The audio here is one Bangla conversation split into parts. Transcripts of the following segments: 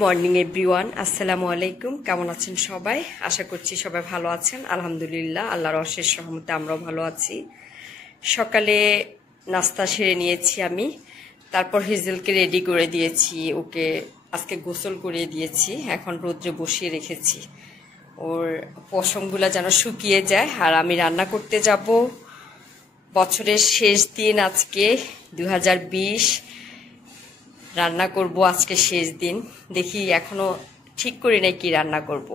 মর্নিং এভরিওয়ান, আসসালামু আলাইকুম। কেমন আছেন সবাই? আশা করছি সবাই ভালো আছেন। আলহামদুলিল্লাহ, আল্লাহর অশেষ রহমতে আমরাও ভালো আছি। সকালে নাস্তা সেরে নিয়েছি আমি, তারপর হিজলকে রেডি করে দিয়েছি। ওকে আজকে গোসল করিয়ে দিয়েছি, এখন রোদ্রে বসিয়ে রেখেছি ওর পশমগুলো যেন শুকিয়ে যায়। আর আমি রান্না করতে যাব। বছরের শেষ দিন আজকে 2020, রান্না করব আজকে শেষ দিন। দেখি এখনো ঠিক করি নাই কি রান্না করব।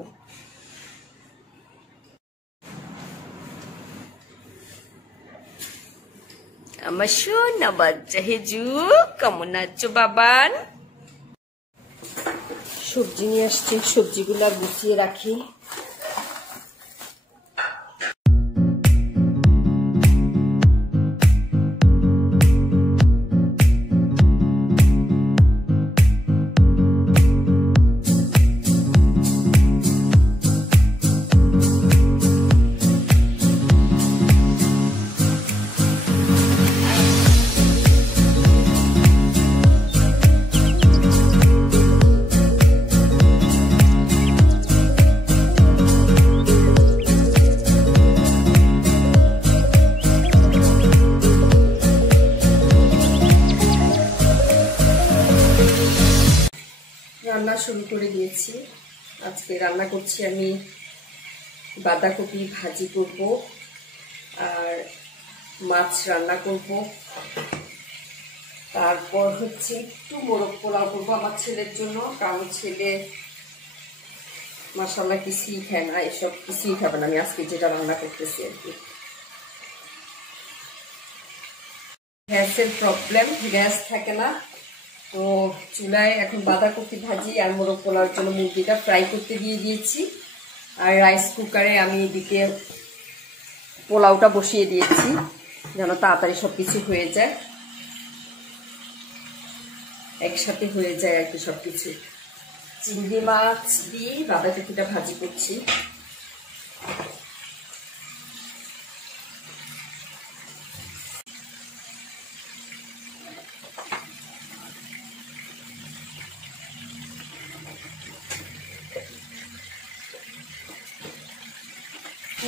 আমার সোনা বাচ্চা হেজু, কেমন আছো বাবান? সবজি নিয়ে আসছি, সবজিগুলা গুছিয়ে রাখি। রান্না শুরু করে দিয়েছি। আজকে রান্না করছি আমি বাঁধাকপি ভাজি করব আর মাছ রান্না করব। তারপর হচ্ছে একটু মোরগ পোলাও করবো আমার ছেলের জন্য, কারণ ছেলে মাশাআল্লাহ কিছুই খায় না, এসব কিছুই খাবে না। আমি আজকে যেটা রান্না করতেছি আর কি। গ্যাসের প্রবলেম, গ্যাস থাকে না, তো চুলায় এখন বাঁধাকপি ভাজি আর মোরগ পোলাওর জন্য মুরগিটা ফ্রাই করতে দিয়ে দিয়েছি। আর রাইস কুকারে আমি এদিকে পোলাওটা বসিয়ে দিয়েছি যেন তাড়াতাড়ি সবকিছু হয়ে যায়, একসাথে হয়ে যায় আর কি সবকিছু। চিংড়ি মাছ দিয়ে বাঁধাকপিটা ভাজি করছি।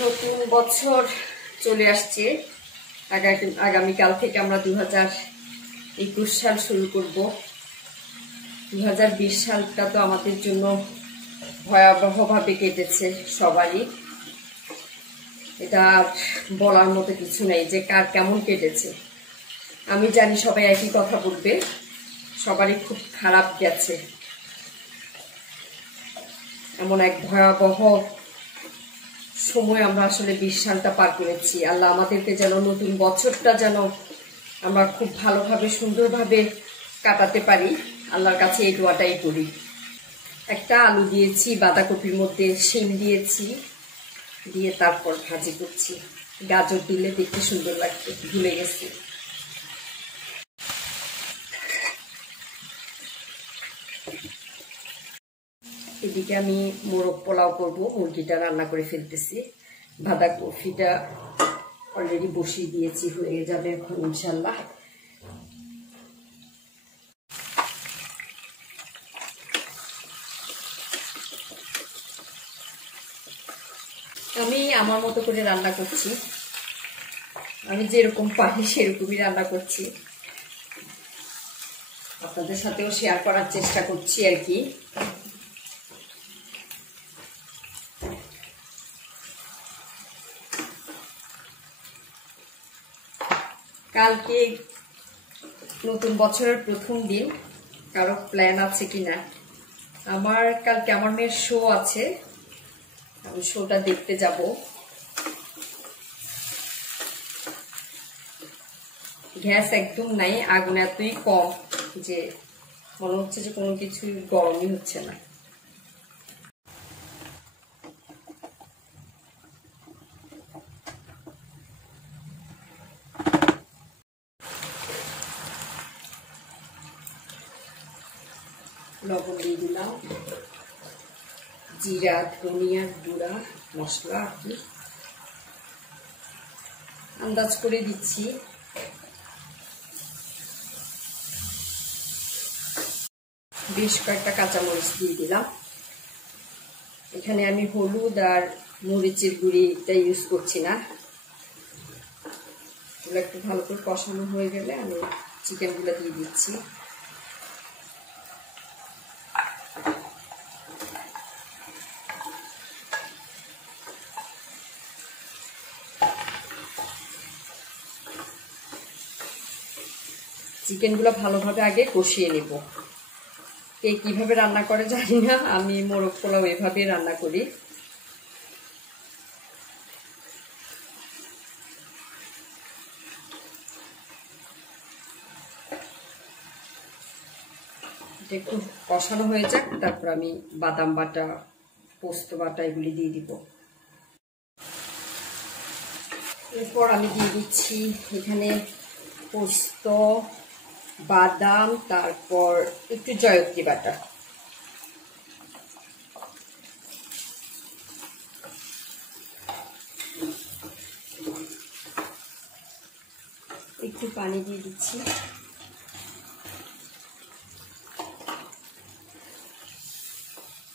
নতুন বছর চলে আসছে, আগামীকাল থেকে আমরা 2021 সাল শুরু করব। 2020 সালটা তো আমাদের জন্য ভয়াবহভাবে কেটেছে সবারই, এটা বলার মতো কিছু নেই যে কার কেমন কেটেছে। আমি জানি সবাই একই কথা বলবে, সবারই খুব খারাপ গেছে। এমন এক ভয়াবহ সময় আমরা আসলে 20 সালটা পার করেছি। আল্লাহ আমাদেরকে যেন নতুন বছরটা যেন আমরা খুব ভালোভাবে সুন্দরভাবে কাটাতে পারি, আল্লাহর কাছে এই দোয়াটাই করি। একটা আলু দিয়েছি, বাঁধাকপির মধ্যে শিম দিয়েছি, দিয়ে তারপর ভাজি করছি। গাজর দিলে দেখতে সুন্দর লাগবে, ভুলে গেছি। এদিকে আমি মোরগ পোলাও করব, মুরগিটা রান্না করে ফেলতেছি। বাঁধাকপিটা অলরেডি বসিয়ে দিয়েছি, হয়ে যাবে এখন ইনশাল্লাহ। আমি আমার মতো করে রান্না করছি, আমি যেরকম পারি সেরকমই রান্না করছি, আপনাদের সাথেও শেয়ার করার চেষ্টা করছি আর কি। কালকে নতুন বছরের প্রথম দিন, কারো প্ল্যান আছে কিনা? আমার কালকে আমার মেয়ের শো আছে, আমি শোটা দেখতে যাব। গ্যাস একদম নাই, আগুন এতই কম যে মনে হচ্ছে যে কোনো কিছু গরমই হচ্ছে না। লবণ দিয়ে দিলাম, জিরা ধনিয়া গুঁড়া মশলা আর কি আন্দাজ করে দিচ্ছি। বেশ কয়েকটা কাঁচামরিচ দিয়ে দিলাম। এখানে আমি হলুদ আর মরিচের গুঁড়িটা ইউজ করছি না। এগুলো একটু ভালো করে কষানো হয়ে গেলে আমি চিকেনগুলো দিয়ে দিচ্ছি। চিকেনগুলো ভালোভাবে আগে কষিয়ে নেব। কে কিভাবে রান্না করে জানি না, আমি মোরগ পোলাও এভাবেই রান্না করি। একটু কষানো হয়ে যাক, তারপর আমি বাদাম বাটা, পোস্ত বাটা এগুলি দিয়ে দিব। এরপর আমি দিয়ে দিচ্ছি এখানে পোস্ত, বাদাম, তারপর একটু জয়ত্রী বাটা। একটু পানি দিয়ে দিচ্ছি।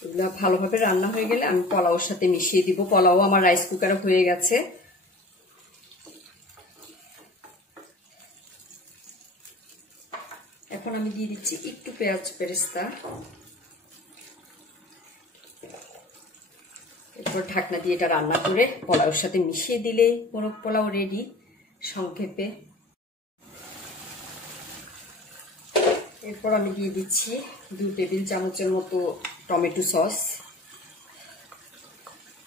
এগুলো ভালোভাবে রান্না হয়ে গেলে আমি পোলাওর সাথে মিশিয়ে দিব। পোলাও আমার রাইস কুকারে হয়ে গেছে। এখন আমি দিয়ে দিচ্ছি একটু পেঁয়াজ বেরেস্তা। এরপর ঢাকনা দিয়ে এটা রান্না করে পোলাওর সাথে মিশিয়ে দিলে মোরগ পোলাও রেডি। সংক্ষেপে এরপর আমি দিয়ে দিচ্ছি 2 টেবিল চামচের মতো টমেটো সস।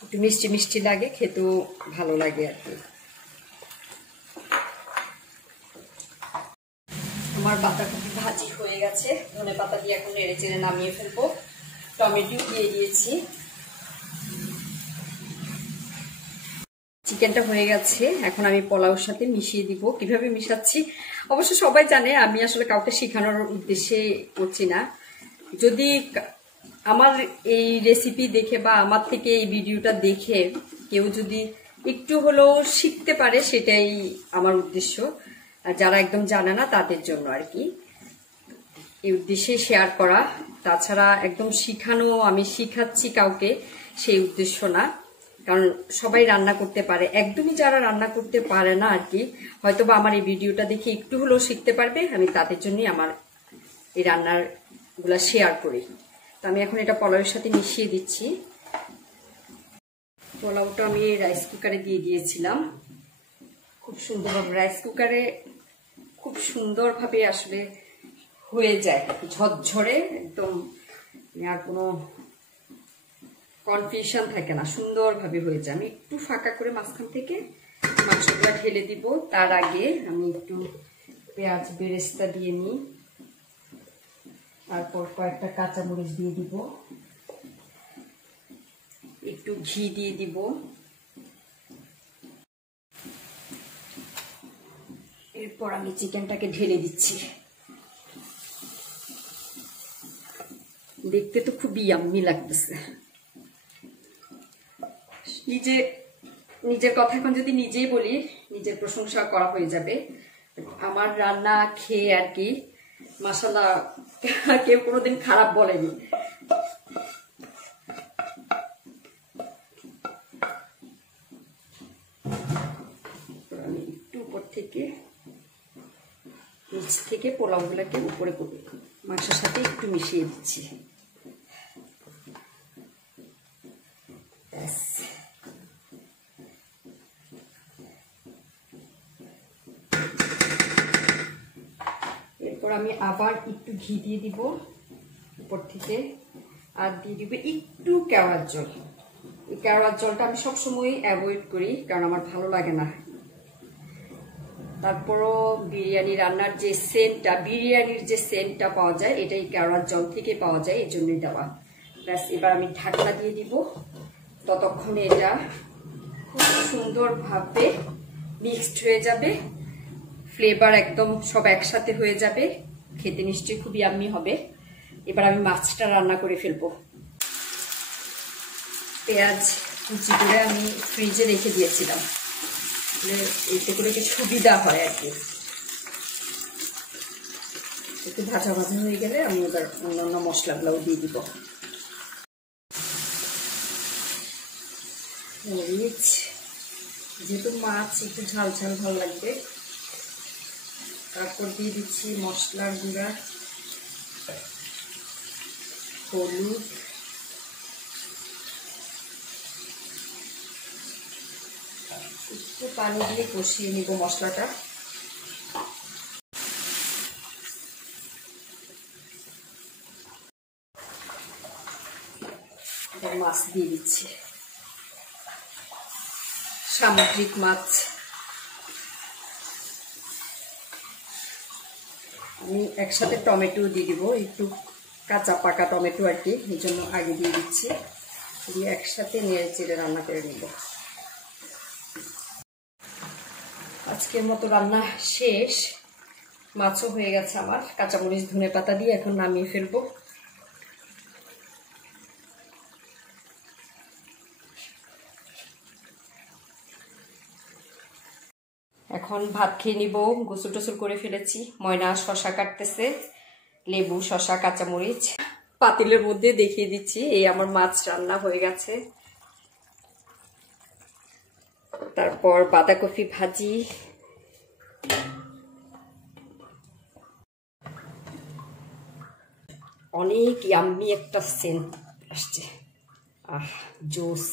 একটু মিষ্টি মিষ্টি লাগে, খেতেও ভালো লাগে আর কি। আমার বাঁধাকপি ভাজি হয়ে গেছে। ধনেপাতা দিয়ে এখন নেড়ে চেড়ে নামিয়ে ফেলবো। টমেটো দিয়ে দিয়েছি। চিকেনটা হয়ে গেছে, এখন আমি পোলাওর সাথে মিশিয়ে দিব। কিভাবে মিশাচ্ছি অবশ্য সবাই জানে, আমি আসলে কাউকে শেখানোর উদ্দেশ্যে করছি না। যদি আমার এই রেসিপি দেখে বা আমার থেকে এই ভিডিওটা দেখে কেউ যদি একটু হলেও শিখতে পারে, সেটাই আমার উদ্দেশ্য। আর যারা একদম জানে না তাদের জন্য আর কি এই উদ্দেশ্যে শেয়ার করা। তাছাড়া একদম শিখানো, আমি শিখাচ্ছি কাউকে, সেই উদ্দেশ্য না। কারণ সবাই রান্না করতে পারে, একদমই যারা রান্না করতে পারে না আর কি, হয়তোবা আমার এই ভিডিওটা দেখে একটু হলেও শিখতে পারবে। আমি তাদের জন্যই আমার এই রান্নার গুলা শেয়ার করি। তো আমি এখন এটা পোলাওয়ের সাথে মিশিয়ে দিচ্ছি। পোলাওটা আমি রাইস কুকারে দিয়ে দিয়েছিলাম। খুব সুন্দরভাবে রাইস কুকারে খুব সুন্দরভাবে আসলে হয়ে যায়, ঝরঝরে একদম, আর কোনো কনফিউশন থাকে না, সুন্দরভাবে হয়ে যায়। আমি একটু ফাঁকা করে মাঝখান থেকে মাংসগুলো ঢেলে দিব। তার আগে আমি একটু পেঁয়াজ বেরেস্তা দিয়ে নিই, তারপর কয়েকটা কাঁচামরিচ দিয়ে দিব, একটু ঘি দিয়ে দিব, এরপর আমি চিকেনটাকে ঢেলে দিচ্ছি। দেখতে তো খুবই ইয়াম্মি লাগতেছে। নিজের কথা এখন যদি নিজেই বলি, নিজের প্রশংসা করা হয়ে যাবে। আমার রান্না খেয়ে আর কি মাশাআল্লাহ কেউ কোনোদিন খারাপ বলেনি। আমি একটু উপর থেকে, নিচ থেকে পোলাওগুলোকে উপরে করে মাংসের সাথে একটু মিশিয়ে দিচ্ছি। এরপর আমি আবার একটু ঘি দিয়ে দিব উপর থেকে, আর দিয়ে দিব একটু কেওড়ার জল। এই কেওড়ার জলটা আমি সবসময় অ্যাভয়েড করি, কারণ আমার ভালো লাগে না। তারপরও বিরিয়ানি রান্নার যে সেন্টটা, বিরিয়ানির যে সেন্টটা পাওয়া যায়, এটাই কেওড়ার জল থেকে পাওয়া যায়, এই জন্যই দেওয়া। ব্যাস, এবার আমি ঢাকনা দিয়ে দিব। ততক্ষণে এটা খুব সুন্দরভাবে মিক্সড হয়ে যাবে, ফ্লেভার একদম সব একসাথে হয়ে যাবে, খেতে নিশ্চয়ই খুব ইয়াম্মি হবে। এবার আমি মাছটা রান্না করে ফেলবো। পেঁয়াজ কুচি করে আমি ফ্রিজে রেখে দিয়েছিলাম, এতে করে কি সুবিধা হয় আর কি। একটু ভাজা ভাজা হয়ে গেলে আমি এবার অন্যান্য মশলাগুলোও দিয়ে দিব। মরিচ, যেহেতু মাছ একটু ঝাল ঝাল ভালো লাগবে, তারপর দিয়ে দিচ্ছি মশলার গুঁড়া, হলুদ, একটু পানি দিয়ে কষিয়ে নিব মশলাটা। মাছ দিয়ে দিচ্ছি, সামুদ্রিক মাছ। আমি একসাথে টমেটো দিয়ে দিব, একটু কাঁচা পাকা টমেটো আর কি, এই জন্য আগে দিয়ে দিচ্ছি, দিয়ে একসাথে নেড়ে চেড়ে রান্না করে নিব। আজকের মতো রান্না শেষ, মাছও হয়ে গেছে আমার। কাঁচামরিচ ধনেপাতা দিয়ে এখন নামিয়ে ফেলবো। এখন ভাত খেয়ে নিব। গোসল টোসল করে ফেলেছি। ময়না শশা কাটতেছে, লেবু, শশা, কাঁচামরিচ পাতিলের মধ্যে দেখিয়ে দিচ্ছি। এই আমার মাছ রান্না হয়ে গেছে। তারপর বাঁধাকপি ভাজি, অনেক ইয়াম্মি একটা সেন্ট আসছে। জোস,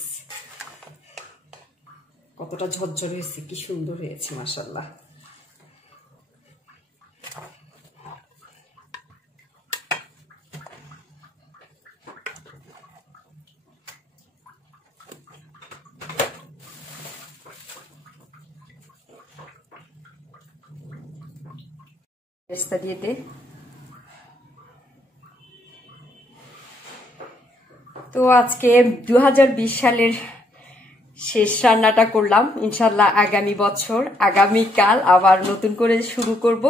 কতটা ঝরঝর হয়েছে, কি সুন্দর হয়েছে মাশাআল্লাহ। পেস্তা দিয়ে দে। তো আজকে 2020 সালের শেষ রান্নাটা করলাম। ইনশাল্লাহ আগামী বছর, আগামীকাল আবার নতুন করে শুরু করব।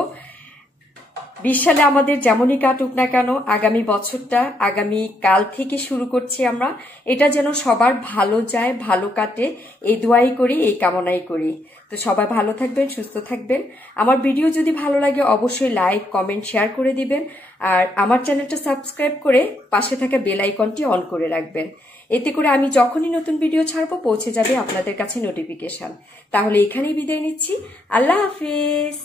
20 সালে আমাদের যেমনই কাটুক না কেন, আগামী বছরটা আগামী কাল থেকে শুরু করছি আমরা। এটা যেন সবার ভালো যায়, ভালো কাটে, এই দোয়াই করি, এই কামনাই করি। তো সবাই ভালো থাকবেন, সুস্থ থাকবেন। আমার ভিডিও যদি ভালো লাগে অবশ্যই লাইক, কমেন্ট, শেয়ার করে দিবেন। আর আমার চ্যানেলটা সাবস্ক্রাইব করে পাশে থাকা বেল আইকনটি অন করে রাখবেন। এতে করে আমি যখনই নতুন ভিডিও ছাড়বো পৌঁছে যাবে আপনাদের কাছে নোটিফিকেশন। তাহলে এখানেই বিদায় নিচ্ছি। আল্লাহ হাফেজ।